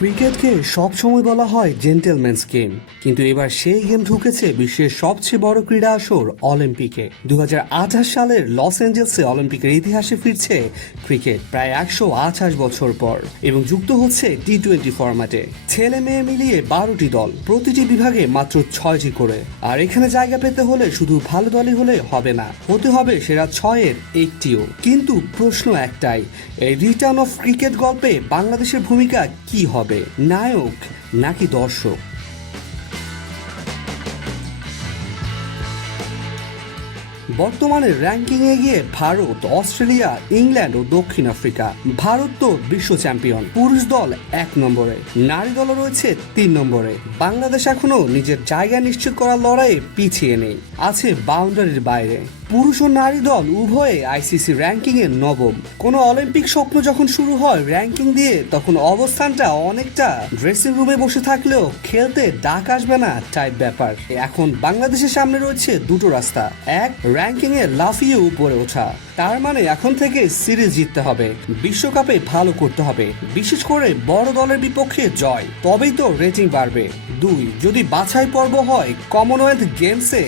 ক্রিকেটকে সবসময় বলা হয় জেন্টেলম্যানস গেম, কিন্তু এবার সেই গেম ঢুকেছে বিশ্বের সবচেয়ে বড় ক্রীড়া আসর অলিম্পিকে। 2028 সালের লস অ্যাঞ্জেলসে অলিম্পিকের ইতিহাসে ফিরছে ক্রিকেট প্রায় 128 বছর পর এবং যুক্ত হচ্ছে টি-20 ফরম্যাটে। ছেলে মেয়ে মিলিয়ে 12টি দল, প্রতিটি বিভাগে মাত্র 6টি করে। আর এখানে জায়গা পেতে হলে শুধু ভালো দলই হলে হবে না, হতে হবে সেরা 6-এর একটিও। কিন্তু প্রশ্ন একটাই, এই রিটার্ন অফ ক্রিকেট গল্পে বাংলাদেশের ভূমিকা কি হবে, নায়ক নাকি দর্শক? বর্তমানে র্যাঙ্কিং এ গিয়ে ভারত, অস্ট্রেলিয়া, ইংল্যান্ড ও দক্ষিণ আফ্রিকা। ভারত তো বিশ্ব চ্যাম্পিয়ন, পুরুষ দল 1 নম্বরে, নারী দল রয়েছে 3 নম্বরে। বাংলাদেশ এখনো নিজের জায়গা নিশ্চিত করার লড়াইয়ে পিছিয়ে নেই, আছে বাউন্ডারির বাইরে। পুরুষ ও নারী দল উভয়ে আইসিসি র্যাঙ্কিং এর নবম। কোনো অলিম্পিক স্বপ্ন যখন শুরু হয় র্যাঙ্কিং দিয়ে, তখন অবস্থানটা অনেকটা ড্রেসিং রুমে বসে থাকলেও খেলতে ডাক আসবে না টাইপ ব্যাপার। এখন বাংলাদেশের সামনে রয়েছে দুটো রাস্তা। এক, র্যাঙ্কিং এ লাফিয়ে উপরে ওঠা, তার মানে এখন থেকে সিরিজ জিততে হবে, বিশ্বকাপে ভালো করতে হবে, বিশেষ করে বড় দলের বিপক্ষে জয়, তবেই তো রেটিং বাড়বে। 2, যদি বাছাই পর্ব হয় কমনওয়েলথ গেমসে,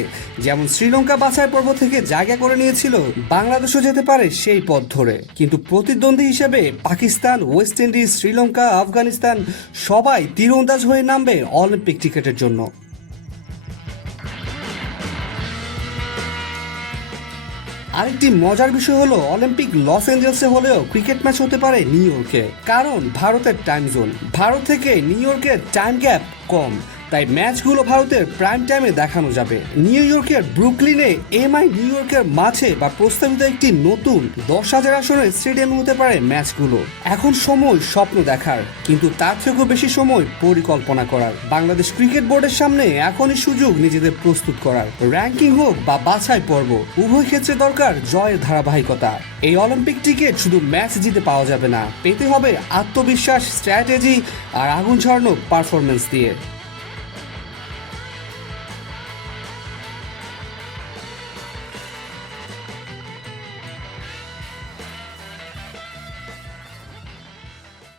যেমন শ্রীলঙ্কা বাছাই পর্ব থেকে জায়গা করে নিয়েছিল, বাংলাদেশও যেতে পারে সেই পথ ধরে। কিন্তু প্রতিদ্বন্দ্বী হিসেবে পাকিস্তান, ওয়েস্ট ইন্ডিজ, শ্রীলঙ্কা, আফগানিস্তান সবাই তীরন্দাজ হয়ে নামবে অলিম্পিক টিকেটের জন্য। আরেকটি মজার বিষয় হলো, অলিম্পিক লস অ্যাঞ্জেলসে হলেও ক্রিকেট ম্যাচ হতে পারে নিউ ইয়র্কে, কারণ ভারতের টাইম জোন। ভারত থেকে নিউ ইয়র্কের টাইম গ্যাপ কম, তাই ম্যাচগুলো ভারতের প্রাইম টাইমে দেখানো যাবে। নিউ ইয়র্কের ব্রুকলিনে এমআই নিউ ইয়র্কের মাঠে বা প্রস্তাবিত একটি নতুন 10,000 আসনের স্টেডিয়ামে হতে পারে ম্যাচগুলো। এখন সময় স্বপ্ন দেখার, কিন্তু তার থেকেও বেশি সময় পরিকল্পনা করার। বাংলাদেশ ক্রিকেট বোর্ডের সামনে এখনই সুযোগ নিজেদের প্রস্তুত করার। র্যাঙ্কিং হোক বা বাছাই পর্ব, উভয় ক্ষেত্রে দরকার জয়ের ধারাবাহিকতা। এই অলিম্পিক টিকিট শুধু ম্যাচ জিতে পাওয়া যাবে না, পেতে হবে আত্মবিশ্বাস, স্ট্র্যাটেজি আর আগুন ঝরানো পারফরমেন্স দিয়ে।